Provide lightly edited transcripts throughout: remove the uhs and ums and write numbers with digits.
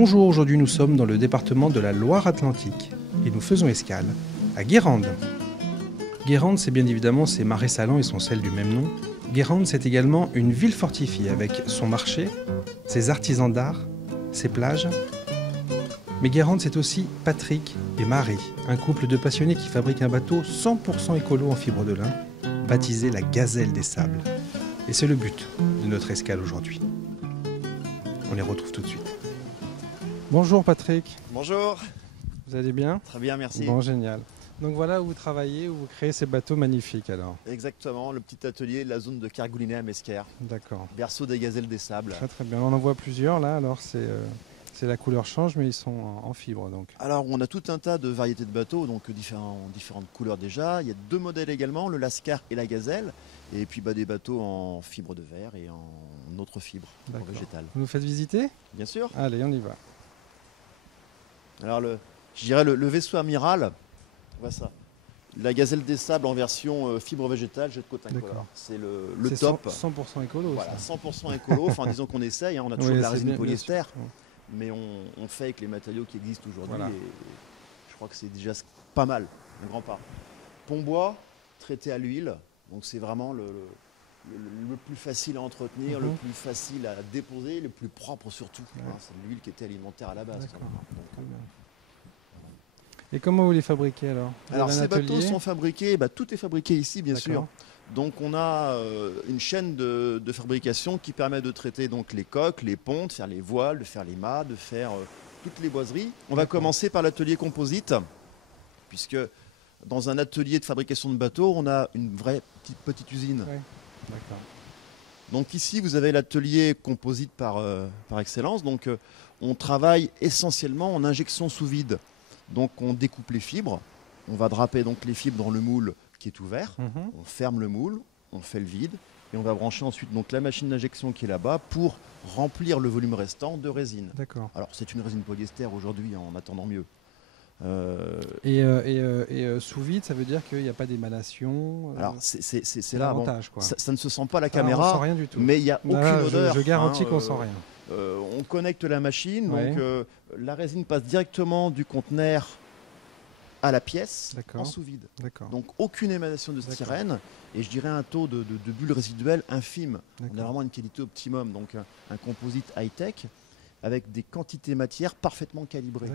Bonjour, aujourd'hui nous sommes dans le département de la Loire-Atlantique et nous faisons escale à Guérande. Guérande, c'est bien évidemment ses marais salants et son sel du même nom. Guérande, c'est également une ville fortifiée avec son marché, ses artisans d'art, ses plages. Mais Guérande, c'est aussi Patrick et Marie, un couple de passionnés qui fabriquent un bateau 100% écolo en fibre de lin, baptisé la Gazelle des Sables. Et c'est le but de notre escale aujourd'hui. On les retrouve tout de suite. Bonjour Patrick. Bonjour. Vous allez bien? Très bien, merci. Bon, génial. Donc voilà où vous travaillez, où vous créez ces bateaux magnifiques alors. Exactement, le petit atelier de la zone de Kergoulinet à Mesquer. D'accord. Berceau des gazelles des sables. Très très bien. On en voit plusieurs là, alors c'est la couleur change mais ils sont en fibre donc. Alors on a tout un tas de variétés de bateaux, donc différentes couleurs déjà. Il y a deux modèles également, le Lascar et la Gazelle. Et puis des bateaux en fibre de verre et en autre fibre, en végétal. Vous nous faites visiter? Bien sûr. Allez, on y va. Alors je dirais le vaisseau amiral, voilà ça. La Gazelle des Sables en version fibre végétale, jet de côte incolore. C'est le top. 100% écolo. Voilà, 100% écolo. Enfin, disons qu'on essaye. Hein. On a toujours de la résine polyester, mais on fait avec les matériaux qui existent aujourd'hui. Voilà. Et je crois que c'est déjà pas mal, un grand pas. Pont bois, traité à l'huile. Donc c'est vraiment le plus facile à entretenir, le plus facile à déposer, le plus propre surtout. Ouais. Hein, c'est l'huile qui était alimentaire à la base. Et comment vous les fabriquez alors? Alors ces bateaux sont fabriqués, tout est fabriqué ici bien sûr. Donc on a une chaîne de fabrication qui permet de traiter donc les coques, les ponts, de faire les voiles, de faire les mâts, de faire toutes les boiseries. On va commencer par l'atelier composite, puisque dans un atelier de fabrication de bateaux, on a une vraie petite usine. Oui. Donc ici, vous avez l'atelier composite par excellence. Donc on travaille essentiellement en injection sous vide. Donc on découpe les fibres, on va draper donc les fibres dans le moule qui est ouvert, on ferme le moule, on fait le vide et on va brancher ensuite donc la machine d'injection qui est là-bas pour remplir le volume restant de résine. D'accord. Alors c'est une résine polyester aujourd'hui en attendant mieux. Sous vide, ça veut dire qu'il n'y a pas d'émanation. Alors c'est là, quoi. Ça ne se sent pas à la caméra, on sent rien du tout. Mais il n'y a aucune odeur. Je garantis qu'on sent rien. On connecte la machine, donc la résine passe directement du conteneur à la pièce en sous vide. Donc aucune émanation de styrène et je dirais un taux de bulles résiduelles infime. On a vraiment une qualité optimum, donc un composite high-tech avec des quantités matière parfaitement calibrées.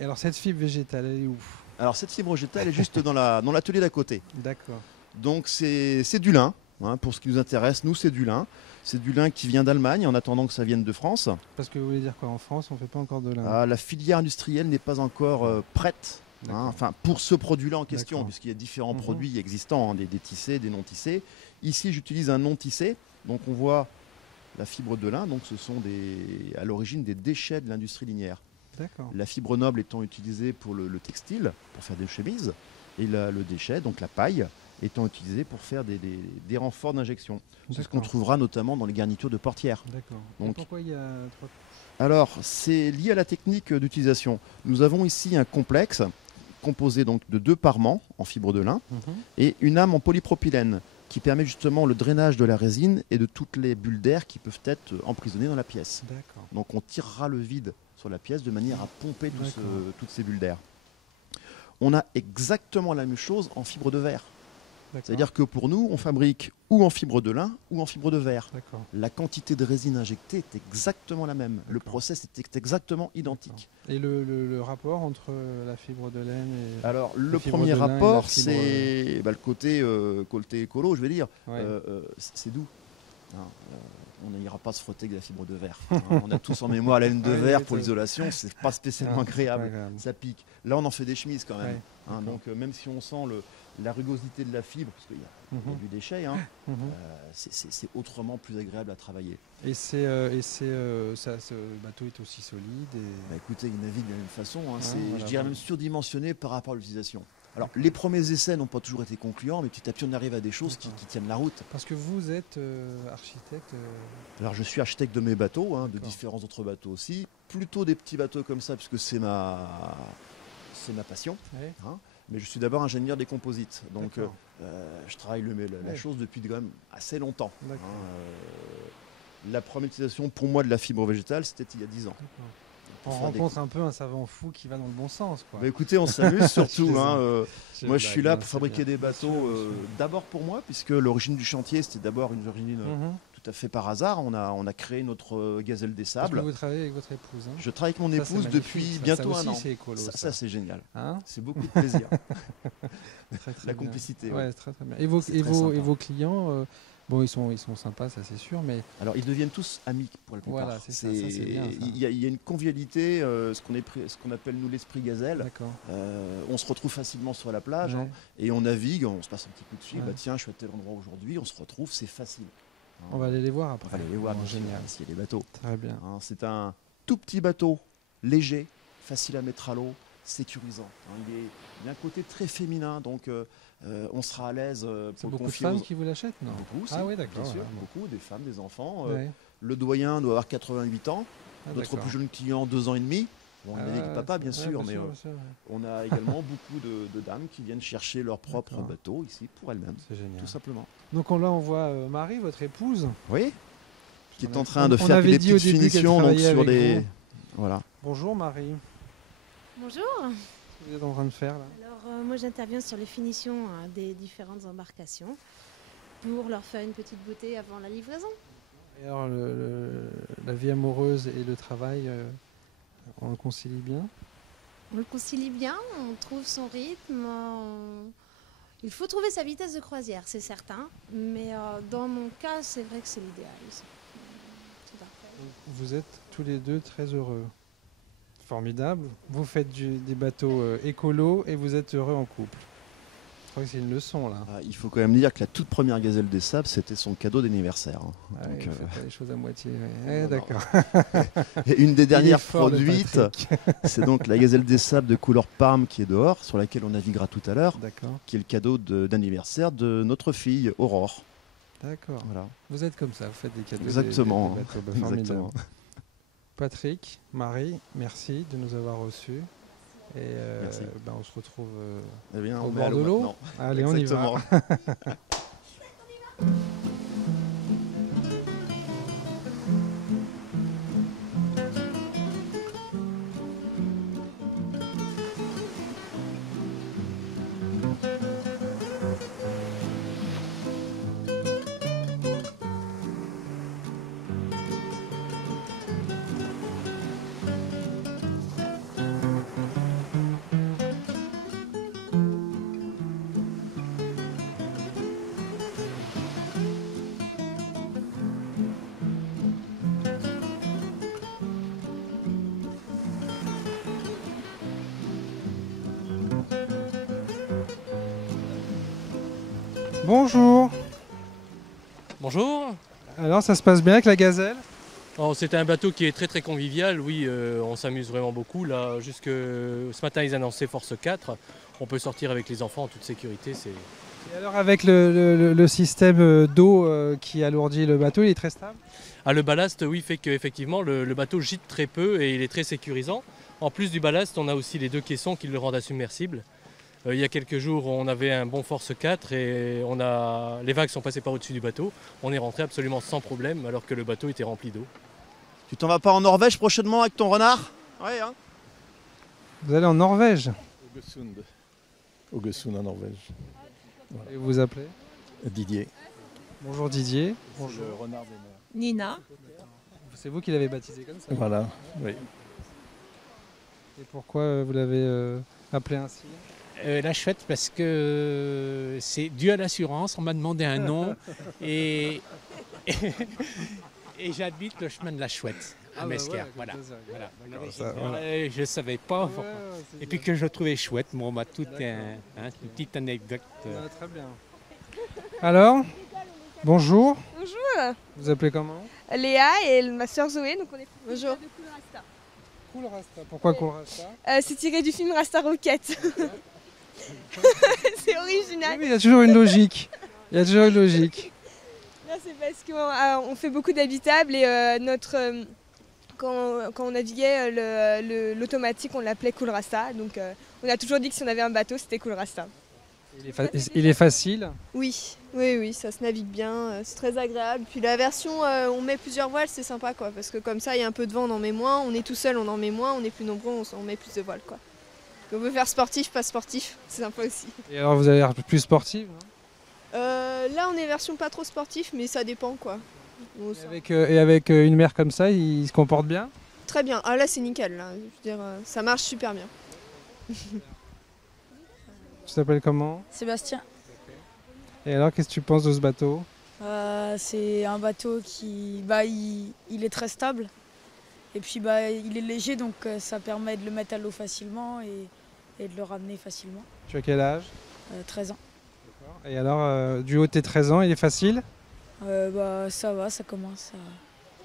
Et alors cette fibre végétale, elle est où? Alors cette fibre végétale est juste dans l'atelier d'à côté. D'accord. Donc c'est du lin, hein, pour ce qui nous intéresse, nous c'est du lin. C'est du lin qui vient d'Allemagne en attendant que ça vienne de France. Parce que vous voulez dire quoi, en France on ne fait pas encore de lin? La filière industrielle n'est pas encore prête pour ce produit-là en question, puisqu'il y a différents produits existants, hein, des tissés, des non tissés. Ici j'utilise un non tissé, donc on voit la fibre de lin, donc ce sont à l'origine des déchets de l'industrie linière. La fibre noble étant utilisée pour le textile, pour faire des chemises, et le déchet, donc la paille, étant utilisée pour faire des renforts d'injection. C'est ce qu'on trouvera notamment dans les garnitures de portières. Donc, pourquoi il y a trois... Alors, c'est lié à la technique d'utilisation. Nous avons ici un complexe composé donc de 2 parements en fibre de lin et une âme en polypropylène qui permet justement le drainage de la résine et de toutes les bulles d'air qui peuvent être emprisonnées dans la pièce. Donc on tirera le vide sur la pièce de manière à pomper toutes ces bulles d'air. On a exactement la même chose en fibre de verre. C'est-à-dire que pour nous, on fabrique ou en fibre de lin ou en fibre de verre. La quantité de résine injectée est exactement la même. Le process est exactement identique. Et le rapport entre la fibre de laine et... Alors le premier rapport, c'est le côté écolo, je vais dire. C'est doux. On n'ira pas se frotter avec la fibre de verre. On a tous en mémoire la laine de verre pour l'isolation, c'est pas spécialement agréable, ça pique. Là on en fait des chemises quand même. Donc même si on sent la rugosité de la fibre, parce qu'il y a du déchet, c'est autrement plus agréable à travailler. Et ce bateau est aussi solide écoutez, il navigue de la même façon, je dirais même surdimensionné par rapport à l'utilisation. Alors les premiers essais n'ont pas toujours été concluants, mais petit à petit on arrive à des choses qui tiennent la route. Parce que vous êtes architecte Alors je suis architecte de mes bateaux, de différents autres bateaux aussi. Plutôt des petits bateaux comme ça, puisque c'est ma passion. Mais je suis d'abord ingénieur des composites. Donc je travaille la chose depuis quand même assez longtemps. La première utilisation pour moi de la fibre végétale, c'était il y a 10 ans. On rencontre un peu un savant fou qui va dans le bon sens, quoi. Bah, écoutez, on s'amuse surtout. Moi, je suis là blague, pour fabriquer des bateaux, d'abord pour moi, puisque l'origine du chantier, c'était d'abord une origine tout à fait par hasard. On a créé notre gazelle des Parce que sables. vous travaillez avec votre épouse. Hein. Je travaille avec mon Ça, épouse c'est depuis magnifique, bientôt ça un an. aussi, c'est écolo, Ça, c'est génial. Hein, c'est beaucoup de plaisir. très, très La bien. complicité. Ouais, c'est très, très bien. Et vos, C'est très sympa. clients, bon, ils sont sympas, ça c'est sûr, mais Alors, ils deviennent tous amis pour la plupart. voilà, c'est ça, c'est bien, ça. Il y a une convivialité, ce qu'on appelle nous l'esprit gazelle. d'accord. On se retrouve facilement sur la plage, Ouais. hein, et on navigue, on se passe un petit coup de fil. Ouais. Bah, tiens, je suis à tel endroit aujourd'hui, on se retrouve, c'est facile. On va aller les voir On après. va aller les voir, Bon, bien sûr, génial. s'il y a les bateaux. Très bien. Hein, c'est un tout petit bateau, léger, facile à mettre à l'eau, sécurisant. Hein, il y a un côté très féminin, donc on sera à l'aise C'est pour le beaucoup de confier femmes aux... qui vous l'achètent, non? Beaucoup, Ah oui, d'accord. bien sûr, voilà, bon. beaucoup, des femmes, des enfants. Ouais. Le doyen doit avoir 88 ans, Ah, notre d'accord. plus jeune client 2 ans et demi. Bon, il Ah, navigue papa, bien ouais, sûr, mais bien sûr, ouais. on a également beaucoup de dames qui viennent chercher leur propre D'accord. bateau ici pour elles-mêmes, C'est génial. tout simplement. Donc là, on voit Marie, votre épouse. Oui, qui est On en a- train de on faire avait des dit au petites début qu'elle finitions donc, travaillait sur avec des... vous. Voilà. Bonjour Marie. Bonjour. Qu'est-ce que vous êtes en train de faire là? Alors moi j'interviens sur les finitions des différentes embarcations pour leur faire une petite beauté avant la livraison. Et alors, la vie amoureuse et le travail, on le concilie bien? On le concilie bien, on trouve son rythme. Il faut trouver sa vitesse de croisière, c'est certain. Mais dans mon cas, c'est vrai que c'est l'idéal. C'est parfait. Vous êtes tous les deux très heureux. Formidable. Vous faites des bateaux écolos et vous êtes heureux en couple. Je crois que c'est une leçon là. Ah, il faut quand même dire que la toute première gazelle des sables, c'était son cadeau d'anniversaire. Hein. Ah Donc, oui, vous faites pas les choses à moitié. Ouais. non, D'accord. Et une des Il est dernières fort, le produites, Patrick. c'est donc la gazelle des sables de couleur Parme qui est dehors, sur laquelle on naviguera tout à l'heure, D'accord. qui est le cadeau d'anniversaire de notre fille Aurore. D'accord. Voilà. Vous êtes comme ça, vous faites des cadeaux. Exactement. Des bateaux. Bah, formidable. Exactement. Patrick, Marie, merci de nous avoir reçus. Et Merci. on se retrouve Eh bien, au on met bord à de l'eau l'eau. maintenant. Allez, on y va. Exactement. Bonjour. Bonjour. Alors, ça se passe bien avec la gazelle? Alors, c'est un bateau qui est très très convivial, oui, on s'amuse vraiment beaucoup. Là, jusque ce matin, ils annonçaient Force 4. On peut sortir avec les enfants en toute sécurité. Et alors, avec le système d'eau qui alourdit le bateau, il est très stable? Ah, le ballast, oui, fait qu'effectivement, le bateau gîte très peu et il est très sécurisant. En plus du ballast, on a aussi les deux caissons qui le rendent insubmersible. Il y a quelques jours, on avait un bon Force 4 et les vagues sont passées par au-dessus du bateau. On est rentré absolument sans problème alors que le bateau était rempli d'eau. Tu t'en vas pas en Norvège prochainement avec ton renard? Ouais, hein. Vous allez en Norvège? Augesund en Norvège. Et vous vous appelez? Didier. Bonjour Didier. Bonjour. Le renard des mers. Nina. C'est vous qui l'avez baptisé comme ça? Voilà, oui. Et pourquoi vous l'avez appelé ainsi? La chouette parce que c'est dû à l'assurance, on m'a demandé un nom et j'habite le chemin de la chouette à Mesquer. Voilà. Je ne savais pas. Et puis que je le trouvais chouette, bon, bah, une petite anecdote. Très bien. Alors, bonjour. Bonjour, Vous appelez comment? Léa et ma soeur Zoé, donc on est Bonjour. de Cool Rasta. Cool Rasta. Pourquoi Cool Rasta? C'est tiré du film Rasta Rocket. C'est original. Oui, il y a toujours une logique. Il y a toujours une logique. Là, c'est parce qu'on fait beaucoup d'habitables et quand on naviguait, l'automatique, on l'appelait Cool Rasta. Donc on a toujours dit que si on avait un bateau, c'était Cool Rasta. Il est facile? Oui, oui, ça se navigue bien, c'est très agréable. Puis la version on met plusieurs voiles, c'est sympa quoi, parce que comme ça il y a un peu de vent, on en met moins, on est tout seul, on en met moins, on est plus nombreux, on met plus de voiles quoi. On peut faire sportif, pas sportif, c'est sympa aussi. Et alors vous avez l'air plus sportive, non? Là on est version pas trop sportif, mais ça dépend quoi. Bon, ça... Et avec une mer comme ça, il se comporte bien? Très bien, ah là c'est nickel, là. Je veux dire, ça marche super bien. Tu t'appelles comment? Sébastien. Et alors, qu'est-ce que tu penses de ce bateau? C'est un bateau qui il est très stable. Et puis il est léger, donc ça permet de le mettre à l'eau facilement et de le ramener facilement. Tu as quel âge? 13 ans. Et alors, du haut de tes 13 ans, il est facile? Ça va, ça commence. Ça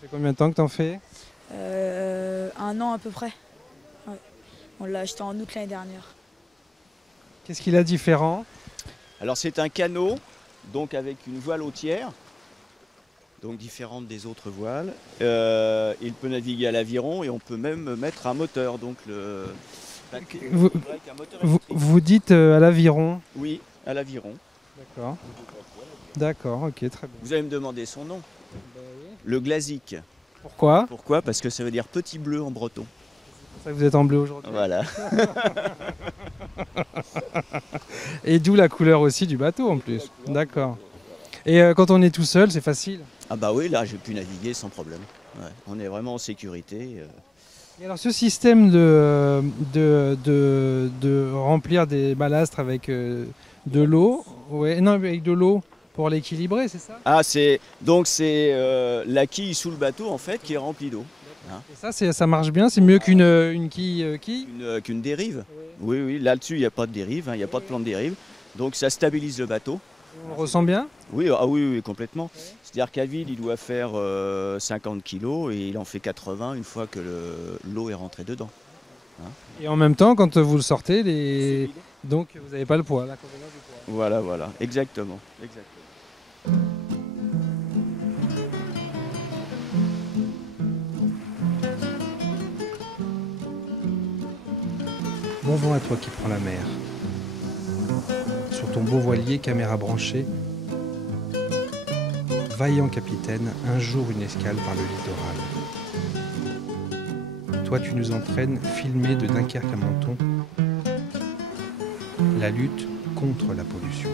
fait combien de temps que t'en fais? 1 an à peu près. Ouais. On l'a acheté en août l'année dernière. Qu'est-ce qu'il a différent? Alors c'est un canot, donc avec une voile hautière, donc différente des autres voiles. Il peut naviguer à l'aviron et on peut même mettre un moteur, donc le bateau avec un moteur électrique. Vous dites à l'aviron? Oui, à l'aviron. D'accord. D'accord, ok, très bien. Vous allez me demander son nom. Le glazik. Pourquoi? Pourquoi? Parce que ça veut dire petit bleu en breton. C'est pour ça que vous êtes en bleu aujourd'hui. Voilà. Et d'où la couleur aussi du bateau en plus. D'accord. Et quand on est tout seul, c'est facile? Ah bah oui, là j'ai pu naviguer sans problème. Ouais, on est vraiment en sécurité. Et alors ce système de remplir des balastres avec de l'eau, avec de l'eau pour l'équilibrer, c'est ça? Ah c'est la quille sous le bateau en fait qui est remplie d'eau. Hein. Et ça marche bien, c'est mieux qu'une quille qu'une dérive. Oui, là-dessus il n'y a pas de dérive, il n'y a pas de plan de dérive. Donc ça stabilise le bateau. On le ressent bien? Oui, oui, complètement. Ouais. C'est-à-dire qu'à vide, il doit faire 50 kg et il en fait 80 une fois que l'eau est rentrée dedans. Hein. Et en même temps, quand vous le sortez, donc vous n'avez pas le poids, l'inconvénient du poids. Voilà, exactement. Bon vent à toi qui prends la mer. Sur ton beau voilier, caméra branchée, vaillant capitaine, un jour une escale par le littoral. Toi tu nous entraînes, filmés de Dunkerque à Menton, la lutte contre la pollution.